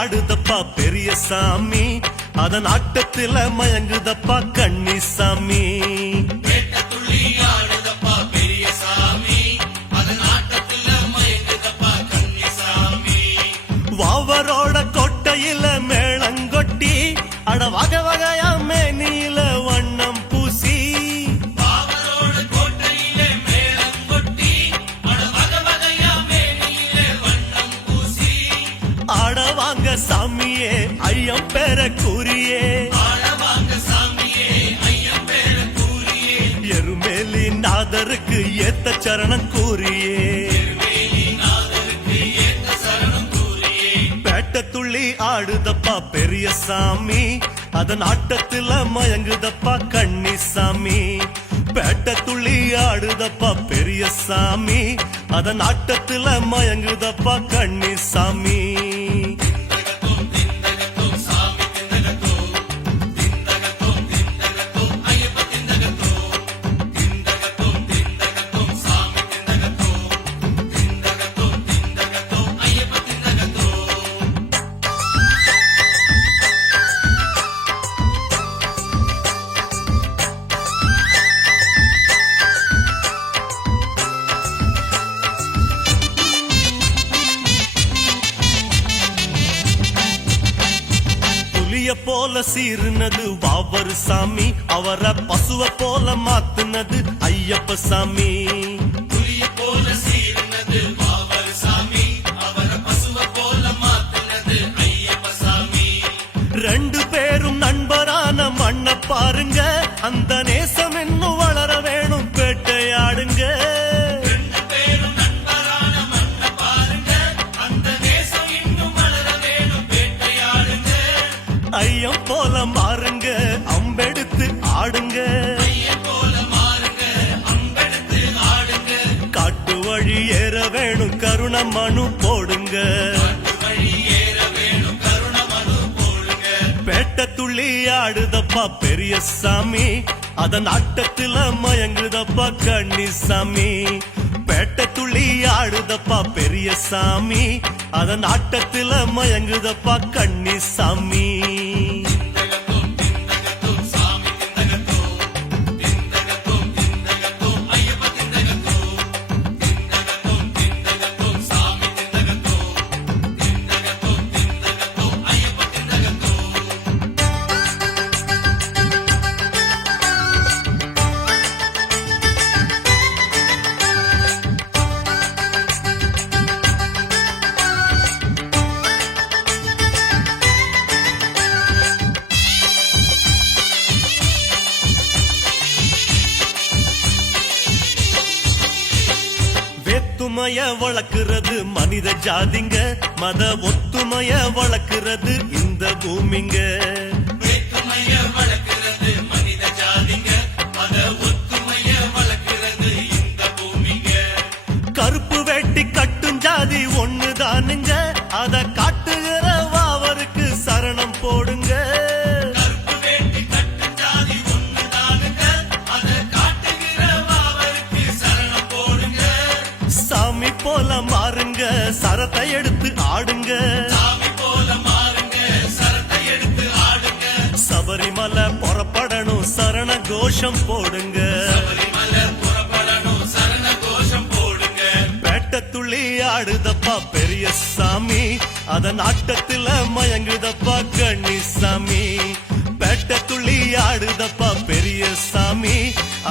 ஆடுதப்பா பெரிய சாமி, அதன் ஆட்டத்தில மயங்குதப்பா கன்னிசாமி. வாவரோட கொட்டையில மேளங்கொட்டி அட வகை வகையா மேனியில வண்ணம் பூசி, ஆடவாங்க சாமியே ஐயம் பேர கூறியே, எருமேலி நாதருக்கு ஏத்த சரணம் கூறியே, துள்ளி ஆடுதப்பா பெரிய சாமி, அதன் ஆட்டத்தில மயங்குதப்பா கன்னிசாமி. பேட்ட துள்ளி ஆடுதப்பா பெரிய சாமி, அதன் ஆட்டத்தில மயங்குதப்பா கன்னிசாமி. போல சீர்னது வாவர் சாமி, அவரை பசுவ போல மாத்துனது ஐயப்ப சாமி. புலிய போல சீர்னது வாவர் சாமி, அவரை பசுவ போல மாத்துனது ஐயப்ப சாமி. ரெண்டு பேரும் நண்பரான மண்ண பாருங்க, அந்த நேசம் இன்னும் வளர வேணும் பேட்டையாடுங்க. ஐயம் போல மாறுங்க அம்பெடுத்து ஆடுங்க, காட்டு வழி ஏற வேணும் கருண மனு போடுங்க. பேட்ட துள்ளி ஆடுதப்பா பெரிய சாமி, அதன் ஆட்டத்தில மயங்குதப்பா கன்னிசாமி. பேட்ட துள்ளி ஆடுதப்பா பெரிய சாமி, அதன் ஆட்டத்தில மயங்குதப்பா கன்னிசாமி. ஒத்துமைய வளர்க்கிறது மனித ஜாதிங்க, மத ஒத்துமைய வளர்க்கிறது இந்த பூமிங்க. வேற்றுமைய வளர்க்கிறது மனித ஜாதிங்க, மத ஒத்துமைய வளர்க்கிறது இந்த பூமிங்க. கருப்பு வேட்டி கட்டும் ஜாதி ஒண்ணுதானுங்க, அத காட்டுகிற வாவருக்கு சரணம் போடுங்க. போல மாறுங்க சரத்தை எடுத்து ஆடுங்க, சபரிமலை புறப்படணும் சரண கோஷம் போடுங்க. பேட்ட துள்ளி ஆடுதப்பா பெரிய சாமி, அதன் ஆட்டத்தில மயங்குதப்பா கன்னிசாமி. பேட்ட துள்ளி ஆடுதப்பா பெரிய சாமி,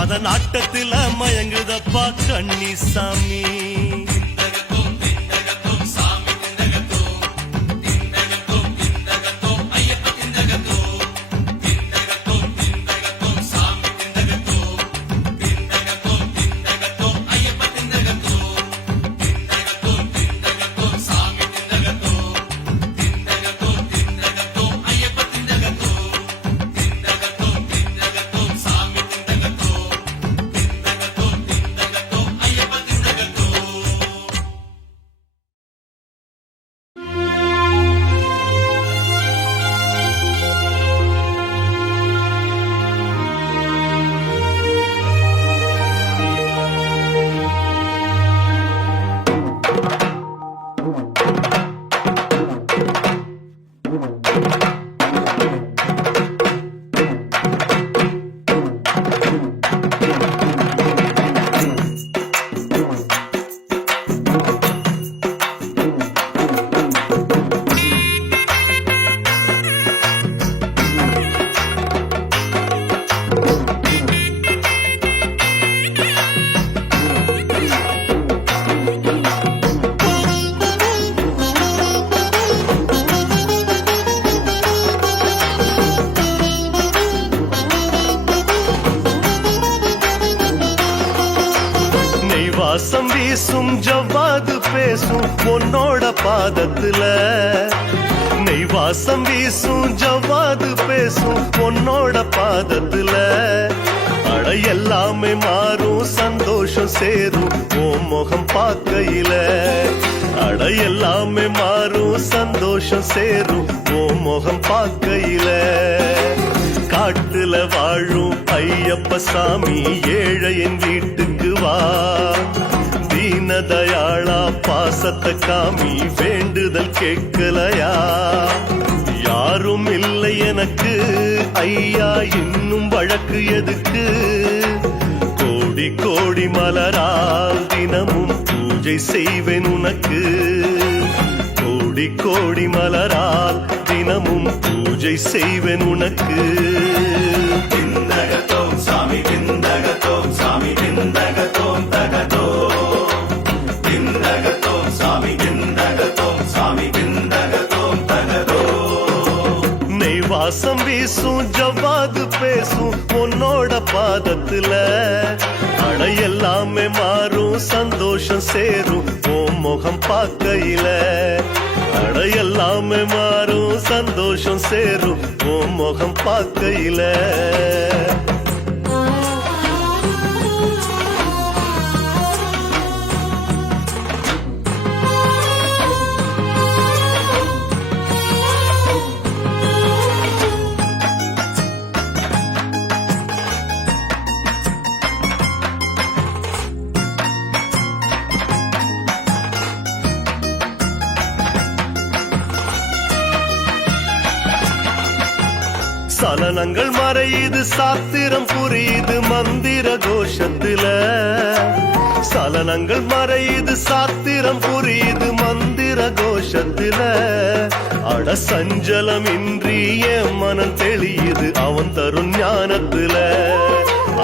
அதன் ஆட்டத்தில மயங்குதப்பா கன்னிசாமி. வாசம் வீசும் ஜவ்வாது பேசும் பொன்னோட பாதத்துல நெய் வாசம் வீசும் ஜவ்வாது பேசும் பொன்னோட பாதத்துல அட எல்லாமே மாறும் சந்தோஷம் சேரும் ஓ முகம் பார்க்கையில அட எல்லாமே மாறும் சந்தோஷம் சேரும் ஓ முகம் பார்க்கையில காட்டுல வாழும் ஐயப்ப சாமி ஏழையின் வீட்டுக்கு வா தீனதயாளா பாசத்தை காமி வேண்டுதல் கேட்கலையா யாரும் இல்லை எனக்கு ஐயா இன்னும் வழக்கு எதுக்கு கோடி கோடி மலரால் தினமும் பூஜை செய்வேன் உனக்கு கோடி கோடி மலரால் தினமும் பூஜை செய்வேன் உனக்கு விந்தகத்தோம் சாமி விந்தகத்தோம் சாமி விந்தகத்தோம் தகதோ விந்தகத்தோம் சாமி விந்தகத்தோம் சாமி விந்தகத்தோம் தகதோ நெய் வாசம் வீசும் ஜவ்வாது பேசும் உன்னோட பாதத்துல அட எல்லாமே மாறும் சந்தோஷம் சேரும் ஓ முகம் பார்க்கையில அட எல்லாமே மாறும் சந்தோஷம் சேரும் ஓ முகம் பார்க்கையில சலனங்கள் மறையுது சாத்திரம் புரியுது மந்திர கோஷத்துல சலனங்கள் மறையுது சாத்திரம் புரியுது மந்திர கோஷத்துல அட சஞ்சலம் இன்றி என் மனம் தெளியுது அவன் தரும் ஞானத்துல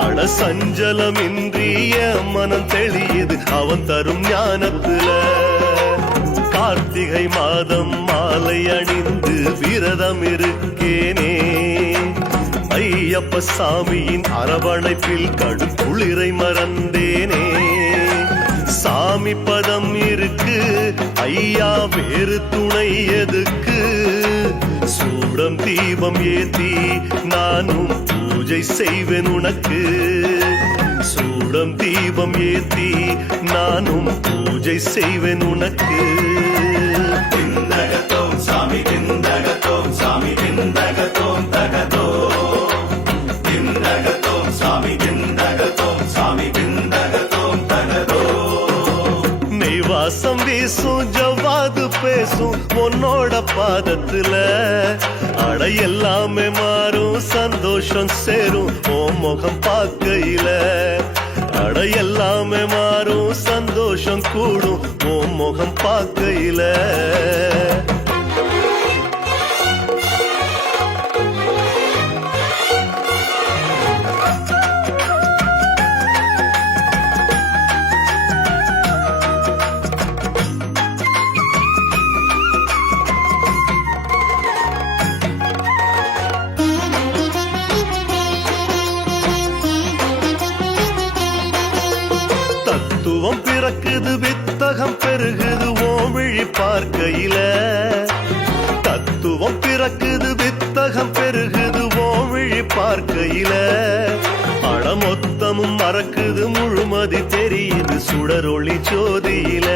அட சஞ்சலம் இன்றி என் மனம் தெளியுது அவன் தரும் ஞானத்துல கார்த்திகை மாதம் மாலை அணிந்து விரதம் இருக்கேனே ஐயப்ப சாமியின் அரவணைப்பில் கடும் குளிரை மறந்தேனே சாமி பதம் இருக்கு ஐயா வேறு துணை எதுக்கு சூடம் தீபம் ஏத்தி நானும் பூஜை செய்வேன் உனக்கு சூடம் தீபம் ஏத்தி நானும் பூஜை செய்வேன் உனக்கு விந்தகத்தோம் சாமி விந்தகத்தோம் சாமி விந்தகத்தோம் தகதோ விந்தகத்தோம் சாமி விந்தகத்தோம் சாமி விந்தகத்தோம் தகதோ நெய் வாசம் வீசும் ஜவ்வாது பேசும் பொன்னோட பாதத்துல அட எல்லாமே மாறும் சந்தோஷம் சேரும் ஓ முகம் பார்க்கையில அட எல்லாமே மாறும் சந்தோஷம் கூடும் ஓ முகம் பார்க்கையில தத்துவம் பிறக்குது வித்தகம் பெருகுது ஓமிழி பார்க்கையில தத்துவம் பிறக்குது வித்தகம் பெருகுது ஓமிழி பார்க்கையில அட மொத்தமும் மறக்குது முழுமதி தெரியுது சுடரொளி ஜோதியில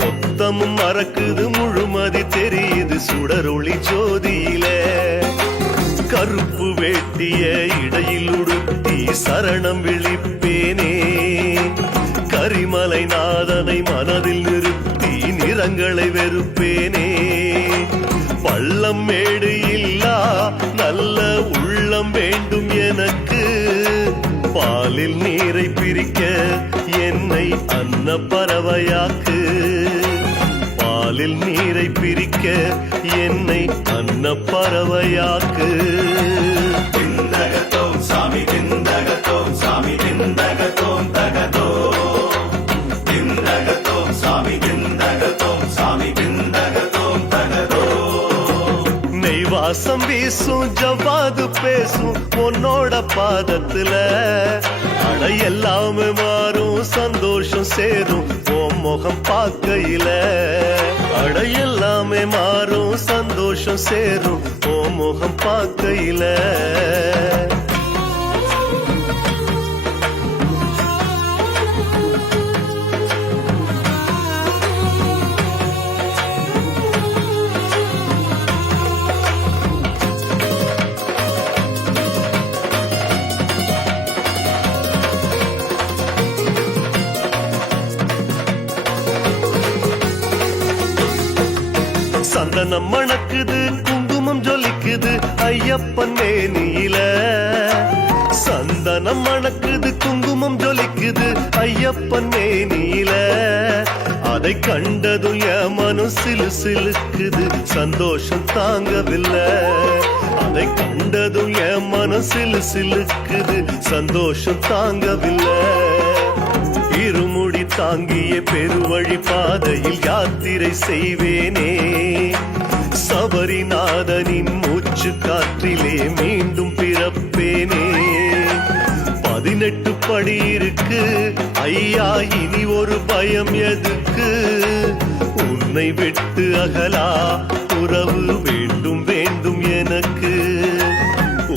மொத்தமும் மறக்குது முழுமதி தெரியுது சுடரொளி ஜோதியில கருப்பு வேட்டிய இடையில் உடுத்தி சரணம் விழிப்பேனே கரிமலை நாதனை மனதில் நிறுத்தி நிறங்களை வெறுப்பேனே பள்ளம் மேடு இல்லா நல்ல உள்ளம் வேண்டும் எனக்கு பாலில் நீரை பிரிக்க என்னை அன்ன பறவையாக்கு பாலில் நீரை பிரிக்க என்னை அன்ன பறவையாக்கு விந்தகத்தோம் சாமி விந்தகத்தோம் சாமி விந்தகத்தோம் தகதோ விந்தகத்தோம் சாமி விந்தகத்தோம் சாமி விந்தகத்தோம் தகதோ நெய் வாசம் வீசும் ஜவ்வாது பேசும் பொன்னோட பாதத்துல அட எல்லாமே மாறும் சந்தோஷம் சேரும் உன் முகம் பார்க்கையில. அட எல்லாமே மாறும் சந்தோஷம் சேரும் உன் முகம் பார்க்கையில. சந்தனம் மணக்குது குங்குமம் ஜொலிக்குது ஐயப்பன் மேனியில. சந்தனம் மணக்குது குங்குமம் ஜொலிக்குது ஐயப்பன் மேனியில. அதை கண்டதும் என் மனு சிலு சிலுக்குது சந்தோஷம் தாங்கவில்லை. அதை கண்டதும் என் மனு சிலு சிலுக்குது சந்தோஷம் தாங்கவில்லை. இருமுடி தாங்கிய பெருவழி பாதையில் யாத்திரை செய்வேனே. சபரிநாதனின் மூச்சு காற்றிலே மீண்டும் பிறப்பேனே. 18 படி இருக்கு ஐயா, இனி ஒரு பயம் எதுக்கு? உன்னை விட்டு அகலா உறவு வேண்டும் வேண்டும் எனக்கு.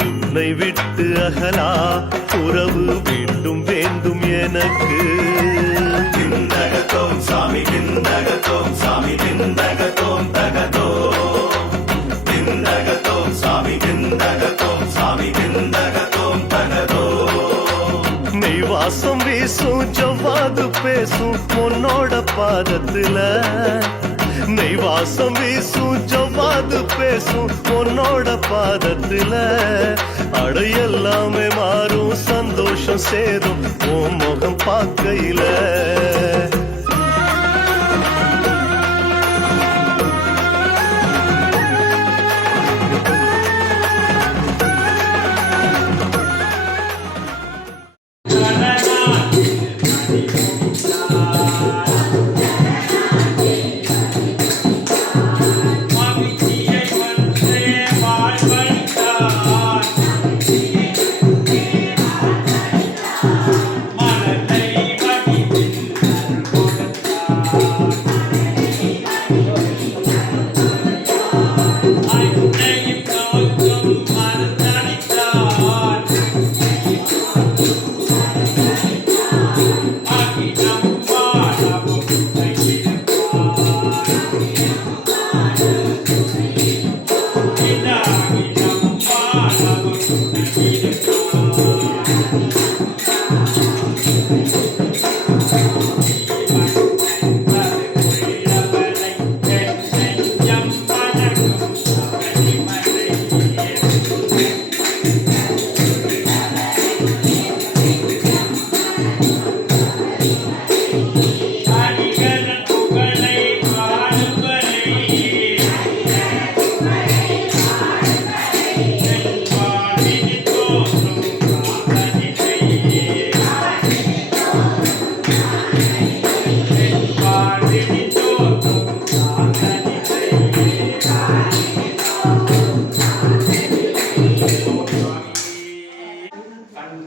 உன்னை விட்டு அகலா உறவு வேண்டும் வேண்டும் எனக்கு. திண்டகத்தோம் சாமி திண்டகத்தோம் சாமி திண்டகத்தோம் தகதோ. திண்டகத்தோம் சாமி திண்டகத்தோம் சாமி திண்டகத்தோம் தகதோ. நெய் வாசம் வீசும் ஜவ்வாது பேசும் உன்னோட பாதத்துல. நெய் வாசம் வீசும் ஜவ்வாது பேசும் உன்னோட பாதத்துல. அட எல்லாமே மாறும் சந்தோஷம் சேரும் உன் முகம் பார்க்கையில.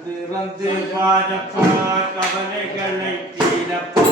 திறந்து பாரப்பா கவலைகளை தீரப்பா.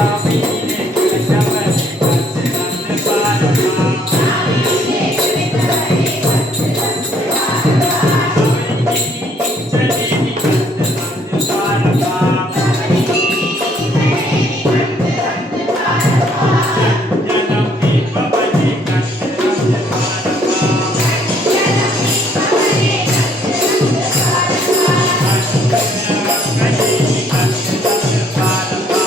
சாமியிலே கிடைத்தவனே வந்து வந்து பாரப்பா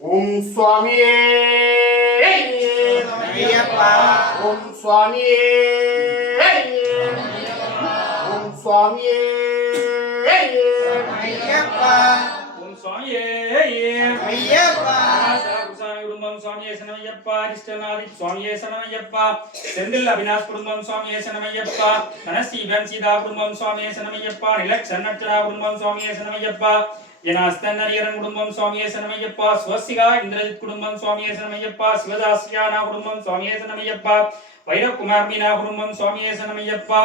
ஓம் சுவாமியே ஐயப்பா ஓம் சுவாமியே ஓம் சுவாமியே ஐயப்பா ஓம் சுவாமியே ஐயப்பா சாகுசாமி குடும்பம் சுவாமியே சனமையப்பா அரிஷ்டநாதி சுவாமியே சனமையப்பா செந்தில் அவினாஷ் குடும்பம் சுவாமியே சனமையப்பா தனசீவன் சீதா குடும்பம் சுவாமியே சனமையப்பா நிலக்ஷன் நட்சரா குடும்பம் சுவாமியே சனமையப்பா ஜனாஸ்தன் ஹரியரன் குடும்பம் சுவாமியே சனமையப்பா ஸ்வஸ்திகா இந்திரஜித் குடும்பம் சுவாமியே சனமையப்பா சிவதாசியானா குடும்பம் சுவாமியே சனமையப்பா வைரகுமார் மீனா குடும்பம் சுவாமியே சனமையப்பா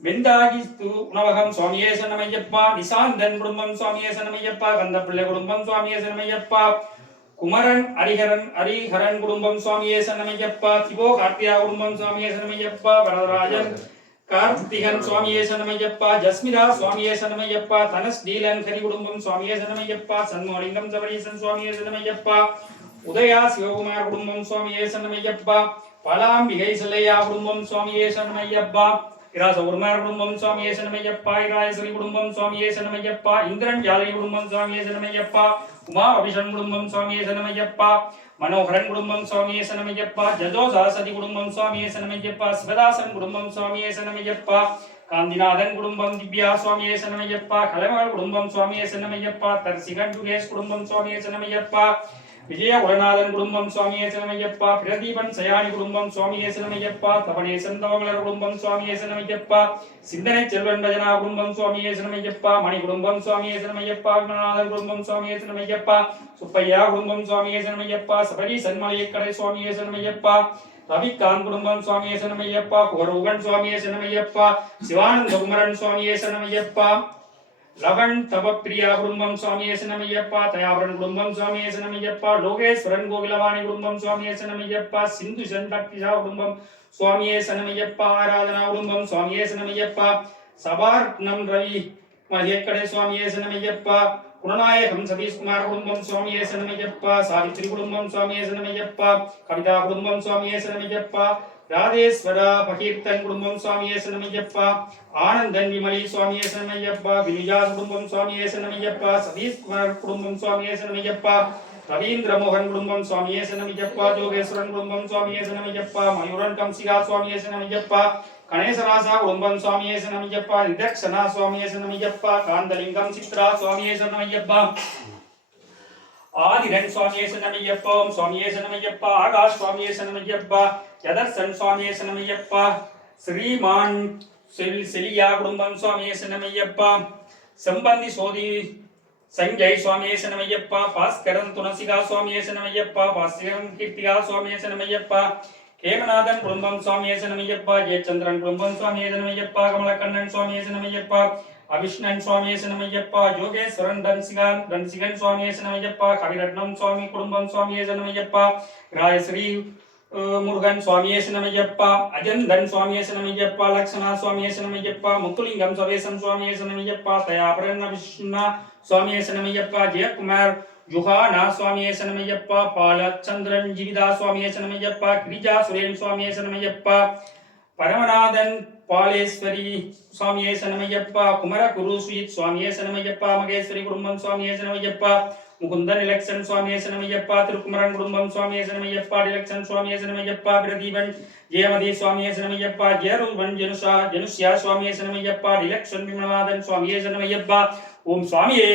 வெந்தாகிஸ்து உணவகம் சுவாமியே சனமையப்பா நிசாந்தன் குடும்பம் சுவாமியே சனமையப்பா கந்தப்பிள்ளை குடும்பம் சுவாமியே சனமையப்பா குமரன் ஹரிஹரன் குடும்பம் சுவாமியே சனமையப்பா திவோ கார்த்தியா குடும்பம் சுவாமியே சனமையப்பா வரதராஜன் கார்த்திகன் சுவாமியே சனமையப்பா ஜஸ்மிதா சுவாமியே சனமையப்பா தனஸ் டீலன் ஹரி குடும்பம் சுவாமியே சனமையப்பா சண்முகலிங்கம் சபரீசன் சுவாமியே சனமையப்பா உதயா சிவகுமார் குடும்பம் சுவாமியே சனமையப்பா பலாம்பிகை சிலையா குடும்பம் சுவாமியே சனமையப்பா இராசகுமார் குடும்பம் சுவாமியே சனமையப்பா இராயஸ்வரி குடும்பம் சுவாமியே சனமையப்பா இந்திரன் யாதவி குடும்பம் சுவாமியே சனமையப்பா உமா அபிஷன் குடும்பம் சுவாமியே சனமையப்பா மனோகரன் குடும்பம் சுவாமியே சனமையப்பா ஜதோதாசதி குடும்பம் சுவாமியே சனமையப்பா சிவதாசன் குடும்பம் சுவாமியே சனமையப்பா காந்திநாதன் குடும்பம் திவ்யா சுவாமியே சனமையப்பா கலைமகள் குடும்பம் சுவாமியே சனமையப்பா தர்சிகன் யுகேஷ் குடும்பம் சுவாமியே சனமையப்பா விஜய குலநாதன் குடும்பம் சுவாமியே சனமையப்பா பிரதீபன் சயானி குடும்பம் சுவாமியே சனமையப்பா தவணேசன் தவங்களர் குடும்பம் சுவாமியே சனமையப்பா சிந்தனை செல்வன் பஜனா குடும்பம் சுவாமியே சனமையப்பா மணி குடும்பம் சுவாமியே சனமையப்பா விமலநாதன் குடும்பம் சுவாமியே சனமையப்பா சுப்பையா குடும்பம் சுவாமியே சனமையப்பா சபரி சன்மலையக்கடை சுவாமியே சனமையப்பா ரவிகாந்த் குடும்பம் சுவாமியே சனமையப்பா குமரூகன் சுவாமியே சனமையப்பா சிவானந்த குமரன் சுவாமியே சனமையப்பா லவன் தவப்பிரியா குடும்பம் சுவாமியே சனமையப்பா தயாபரன் குடும்பம் சுவாமியே சனமையப்பா லோகேஸ்வரன் கோகிலவாணி குடும்பம் சுவாமியே சனமையப்பா சிந்து சன்பக்திஷா குடும்பம் சுவாமியே சனமையப்பா ஆராதனா குடும்பம் சுவாமியே சனமையப்பா சபார்ணம் ரவி மலையக்கடை சுவாமியே சனமையப்பா குணநாயகம் சதீஷ்குமார் குடும்பம் சுவாமியே சனமையப்பா சாவித்ரி குடும்பம் சுவாமியே சனமையப்பா கவிதா குடும்பம் சுவாமியே சனமையப்பா ராதேஸ்வரா பகீர்த்தன் குடும்பம் சுவாமியே சனமையப்பா ஆனந்தன் விமலி சுவாமியே சனமையப்பா வினிஜா குடும்பம் சுவாமியே சனமையப்பா சதீஷ்குமார் குடும்பம் சுவாமியே சனமையப்பா ரவீந்திர மோகன் குடும்பம் சுவாமியே சனமையப்பா ஜோகேஸ்வரன் குடும்பம் சுவாமியே சனமையப்பா மயூரன் கம்சிகா சுவாமியே சனமையப்பா கணேசராசா குடும்பம் சுவாமியே சனமையப்பா நிதக்ஷனா சுவாமியே சனமையப்பா காந்தலிங்கம் சித்ரா சுவாமியே சனமையப்பா ஆதிரன் சுவாமியே சனமையப்பா சுவாமியே சனமையப்பா ஆகாஷ் சுவாமியே சனமையப்பா யதர்சன் சுவாமியே சனமையப்பா ஸ்ரீமான் செலியா குடும்பம் சுவாமியே சனமையப்பா செம்பந்தி சோதி சஞ்சய் சுவாமியே சனமையப்பா பாஸ்கரன் துணசிகா சுவாமியே சனமையப்பா பாஸ்கரன் கீர்த்திகா சுவாமியே சனமையப்பா கேமநாதன் குடும்பம் சுவாமியே சனமையப்பா ஜெயச்சந்திரன் குடும்பம் சுவாமியே சனமையப்பா கமலக்கண்ணன் சுவாமியே சனமையப்பா அவிஷ்ணன் சுவாமியே சனமையப்பா யோகேஸ்வரன் தன்சிகன் சுவாமியே சனமையப்பா கவிரட்னம் சுவாமி குடும்பம் சுவாமியே சனமையப்பா ராயஸ்ரீ முருகன் சுவாமியே சனமையப்பா அஜந்தன் சுவாமியே சனமையப்பா லக்ஷணா சுவாமியே சனமையப்பா முத்துலிங்கம் சவேசன் சுவாமியே சனமையப்பா தயாபரன் விஷ்ணா சுவாமியே சனமையப்பா ஜெயக்குமார் ஜுஹானா சுவாமியே சனமையப்பா பாலச்சந்திரன் ஜீவிதா சுவாமியே சனமையப்பா கிரிஜா சுரேன் சுவாமியே சனமையப்பா பரமநாதன் பாலேஸ்வரி சுவாமியே சனமையப்பா குமர குரு ஸ்வீத் சுவாமியே சனமையப்பா மகேஸ்வரி குடும்பம் சுவாமியே சனமையப்பா முகுந்தன் இலக்ஷன் சுவாமியே சனமையப்பா திருக்குமரன் குடும்பம் சுவாமியே சனமையப்பா டிலக்ஷன் சுவாமியே சனமையப்பா பிரதீபன் ஜெயமதி சுவாமியே சனமையப்பா ஜெயரூபன் ஜனுஷ்யா சுவாமியே சனமையப்பா டிலக்ஷன் விமலநாதன் சுவாமியே சனமையப்பா ஓம் சுவாமியே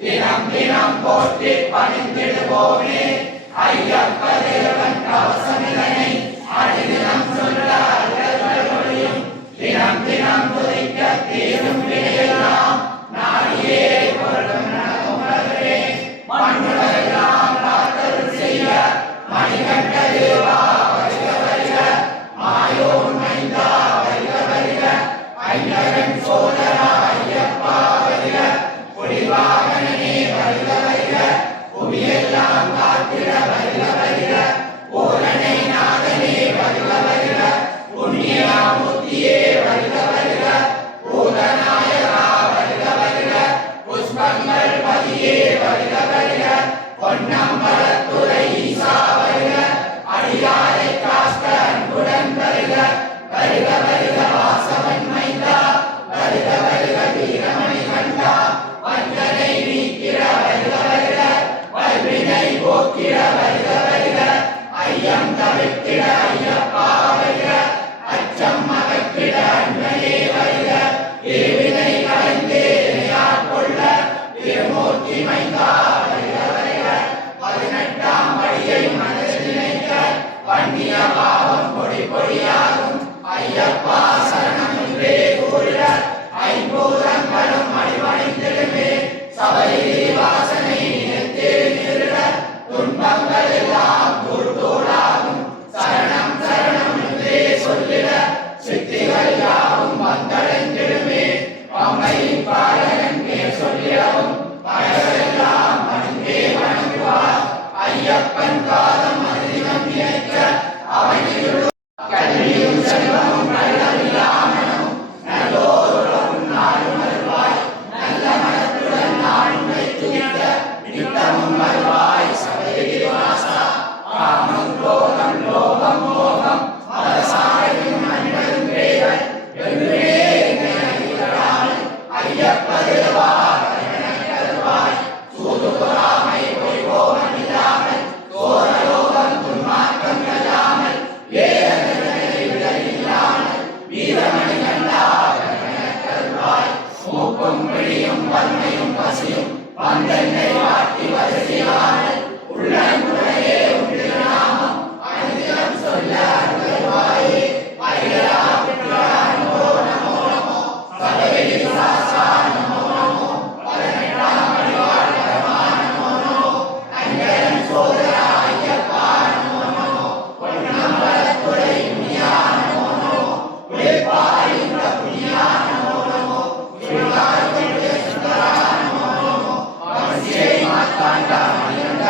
தினம் தினம் போற்றி பணிந்திடுவோமே ஐயப்ப தேவன் கவசமிதனை அடிதினம் சொல்ல அல்லல்களையும் தினம் தினம் துதிக்க தீரும் வினையெல்லாம் நாடியே பொருளும் உணர்வே மண்ணுலகெல்லாம் காத்தருள் செய்ய மணிகண்ட தேவா வருக வருக மாயோன் மைந்தா வருக வருக ஐயகன் சோதரா ஐயப்பா வருக புலிவாகனே வருக வருக புவியெல்லாம் காத்திட வருக வருக பூரணை நாதனே வருக வருக புண்ணியமூர்த்தியே வருக வருக பூதநாயகா வருக வருக புஷ்பங்கள் பதியே வருக வருக பொன்னம்பலத்துறை ஈசா வருக அடியாரை காக்க அன்புடன் வருக வருக வருக வாசவன் மைந்தா வருக வருக வீரமணி கண்டா வஞ்சனை நீக்கிற வருக வருக வல்வினை போக்கிற வருக வருக ஐயம் தவிர்த்திட ஐயப்பா வருக அச்சம் அகற்றிட அன்பனே வருக ஏவினை கலைந்தே கொள்ள திருமூர்த்தி மைந்தா வருக வருக 18ஆம் படியை மனதில் நினைக்க பண்ணிய பாவம் பொடி பொடியாகும் ஐயப்பா சரணம் என்றே கூறிட ஐம்பூதங்களும் அடிவணிந்திடுமே சபையிலே வாசனை நினைத்தே நிறுட துன்பங்கள் எல்லாம் தூள் தூளாகும் சரணம் சரணம் என்றே சொல்லிட சித்திகள் யாவும் வந்தடைந்திடுமே பம்மையின் பாலகன் பேர் சொல்லிடவும் பலரெல்லாம் மனிதே வணங்குவார் ஐயப்பன் பாதம் அதிகம் நினைக்க அவனில் கல்வியும் செல்வமும் நல்லவில்லாமலும் நல்லோருடன் நாடும் வருவாய் நல்ல மனத்துடன் நாடும் வைத்துவிட்ட நித்தமும் வருவாய் சபையில் வாசா காமம் குரோதம் லோகம் மோகம் மதசாரையும் அன்பரும் வேதன் என்றே ஐயப்ப தேவா கருவாய் சூதுபுராமை பொய்வோகம் இல்லாமல் சோரலோகம் துன்மார்க்கம் இல்லாமல் வீரமணி கண்டா கருவாய் மூக்கும் பிடியும் வன்மையும் பசியும் வந்தென்னை வாட்டி வருகிறார்கள் உள்ளன்புடையே உண்டு நாமம் அனுதினம் சொல்ல அருள்வாயே ஐயா நமோ நமோ நமோ சபையில் சாசா நமோ நமோ 18ஆம் படிவாழ் பரமா நமோ நமோ அங்கரன் சோதரா ஐயப்பா நமோ நமோ பொன்னம்பலத்துறை முனியா நமோ நமோ உழைப்பாரிந்த புனியா நமோ நமோ சுருளாருடைய சுந்தரா நமோ நமோ அவசியை மாத்தாண்டா மணிகண்ட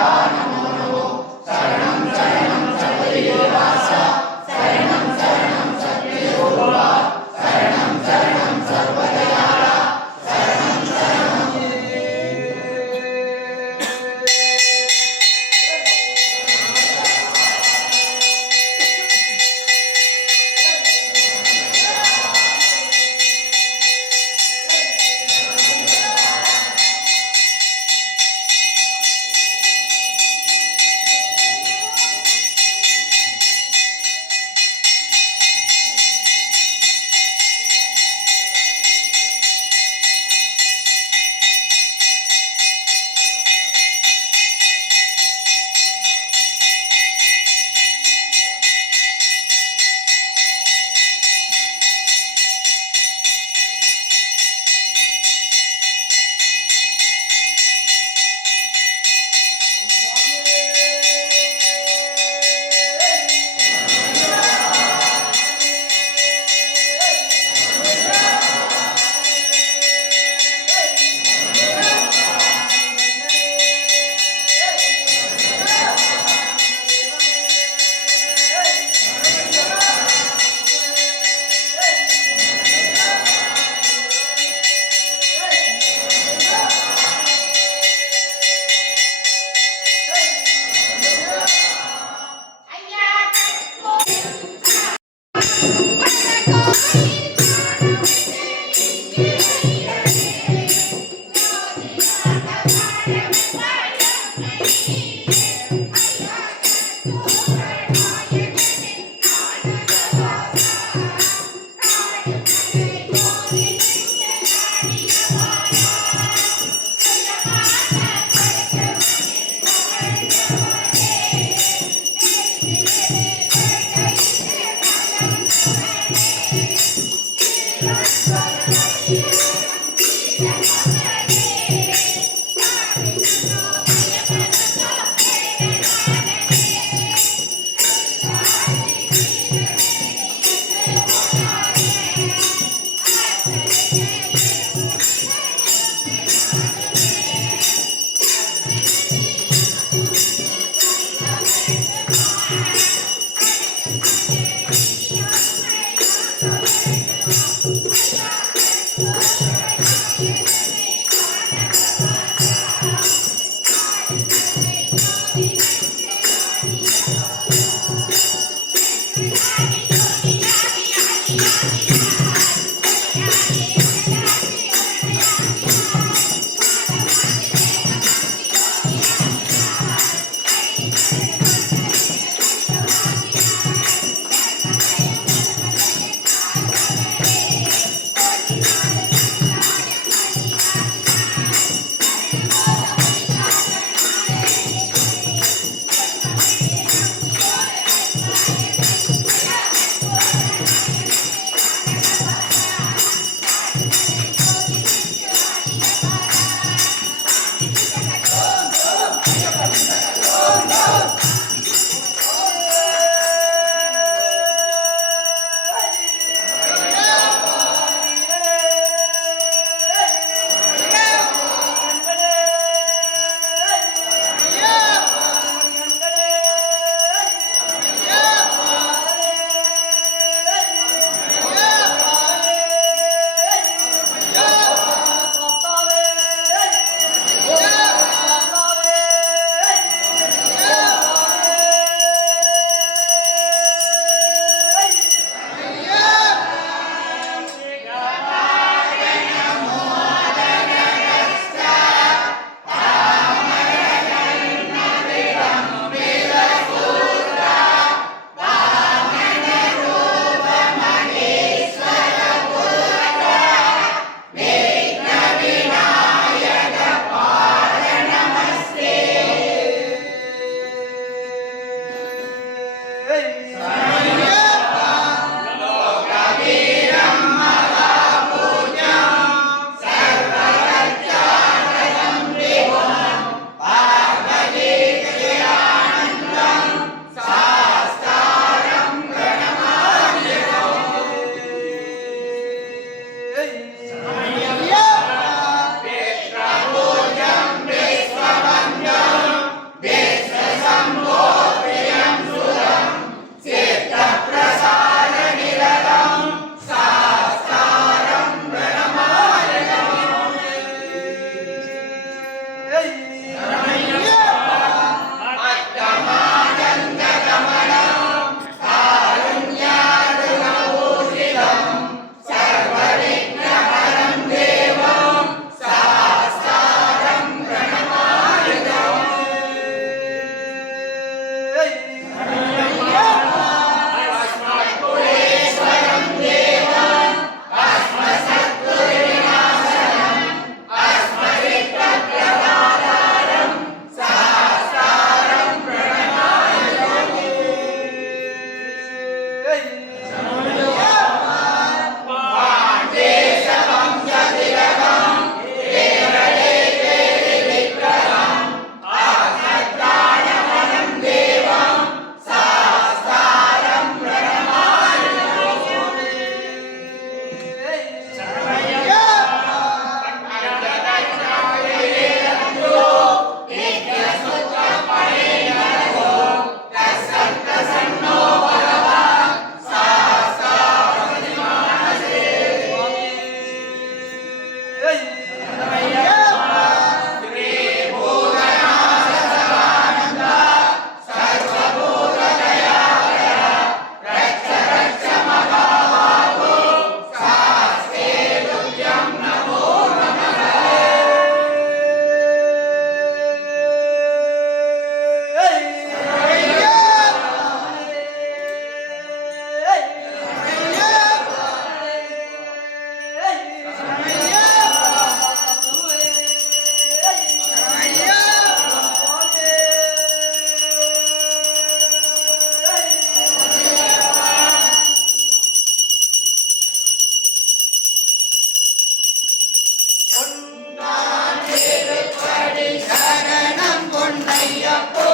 சரணம் பொன்னையப்போ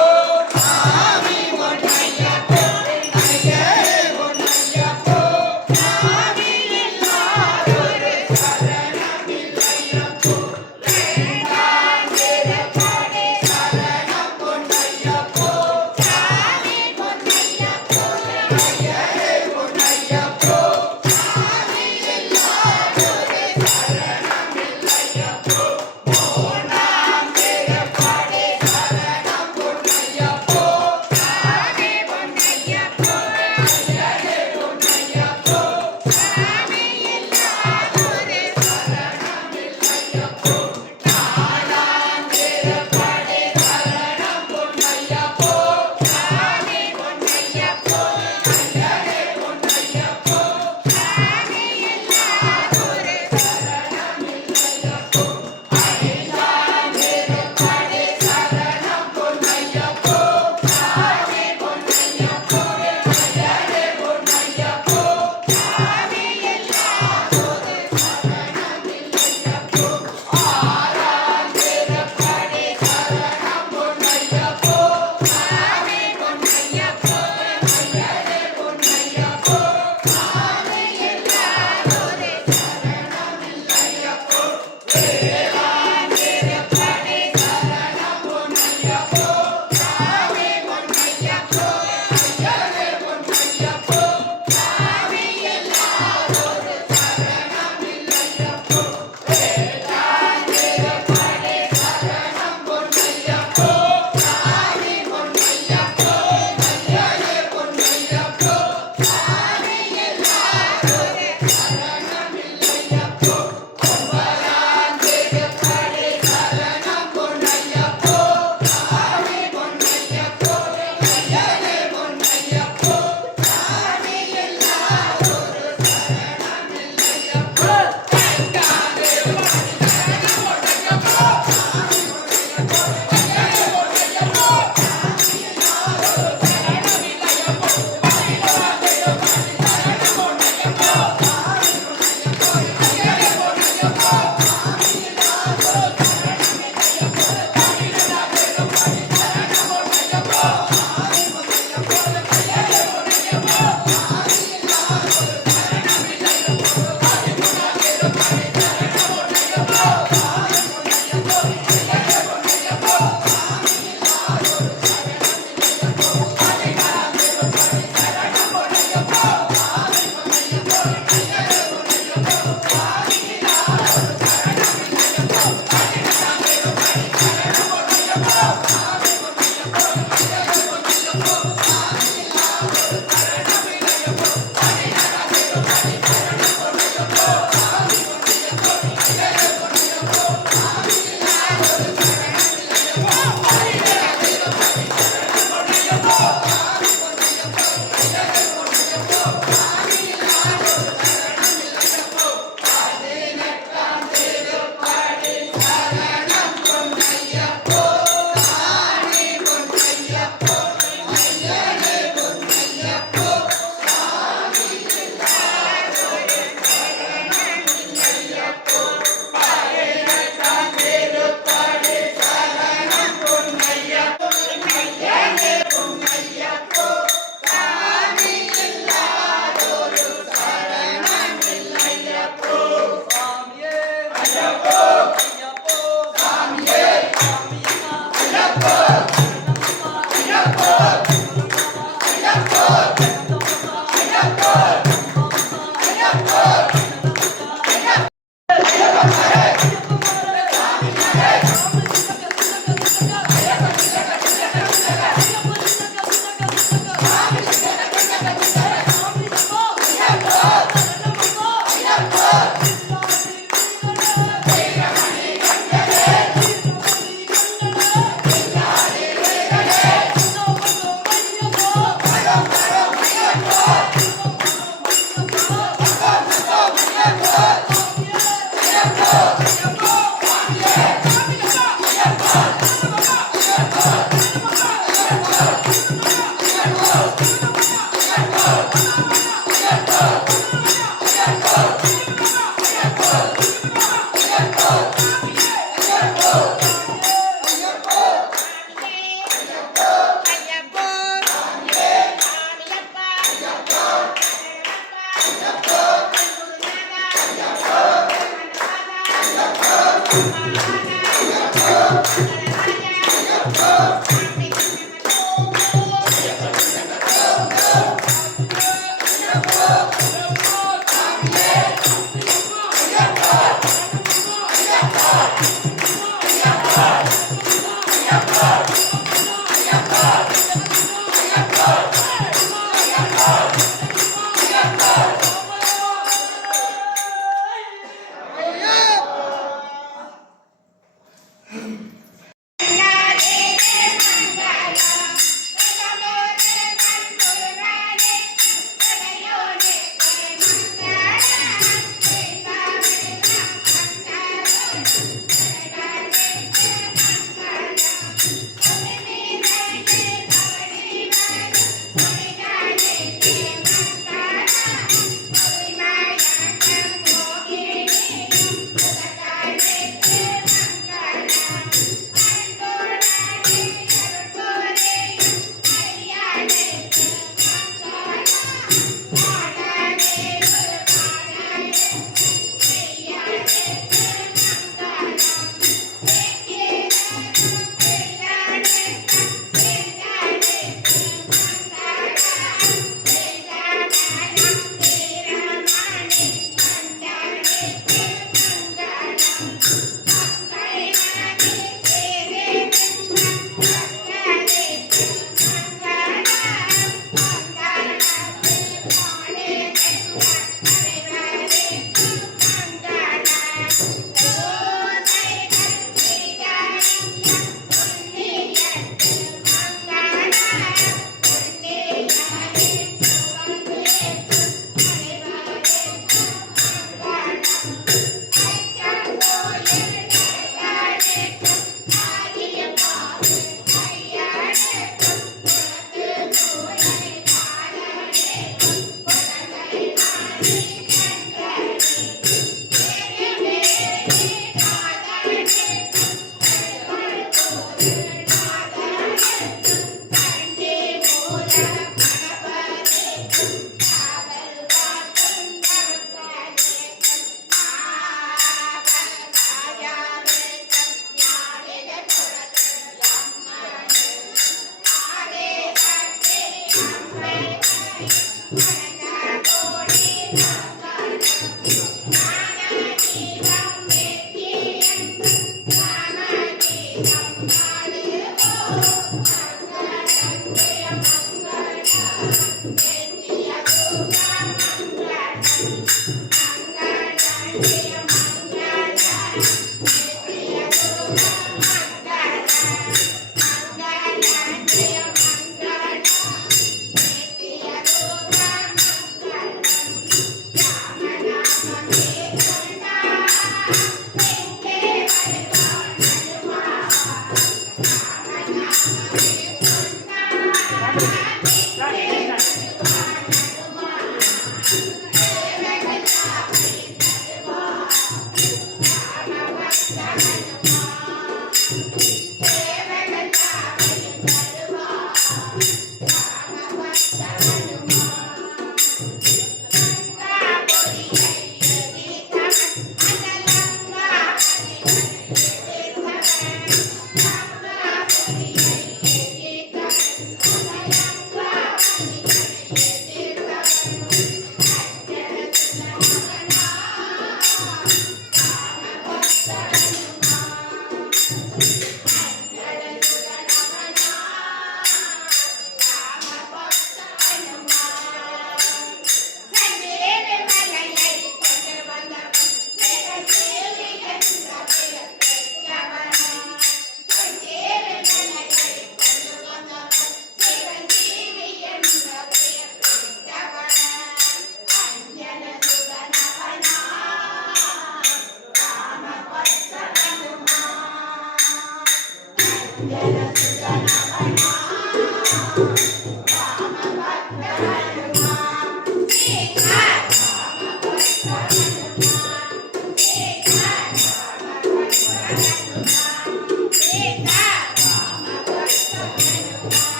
சாமி பொன்னையப்போ ஐயே பொன்னையப்போ சாமி இல்லாதொரு சரணம் இல்லையப்போ வேண்டாம் திருப்படி சரணம் பொன்னையப்போ சாமி பொன்னையப்போ ஐயே பொன்னையப்போ சாமி இல்லாதொரு சரணம் இல்லையப்போ மூணாம் திருப்படி சரணம் பொன்னையப்போ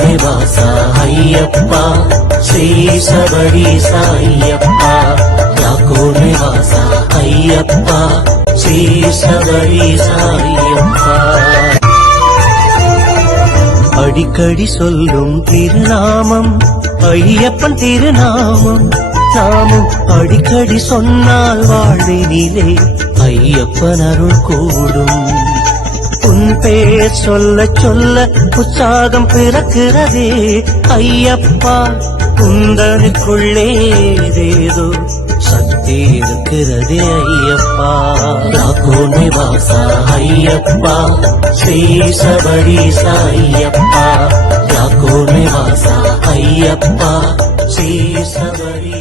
நிவாசா ஐயப்பா ஸ்ரீ சபரீசா ஐயப்பா யாக்கோ நிவாசா ஐயப்பா ஸ்ரீ சபரீசா ஐயப்பா அடிக்கடி சொல்லும் திருநாமம் ஐயப்பன் திருநாமம் நாமும் அடிக்கடி சொன்னால் வாழ்வினிலே ஐயப்பன் அருள் கூடும் உன் பேர் சொல்ல சொல்ல உற்சாகம் பிறக்கிறதே ஐயப்பா குந்தனுக்குள்ளே ஏதேதோ சக்தி இருக்கிறதே ஐயப்பா யாக்கோ நிவாசா ஐயப்பா ஸ்ரீ சபரீசா ஐயப்பா யாக்கோ நிவாசா ஐயப்பா ஸ்ரீ சபரி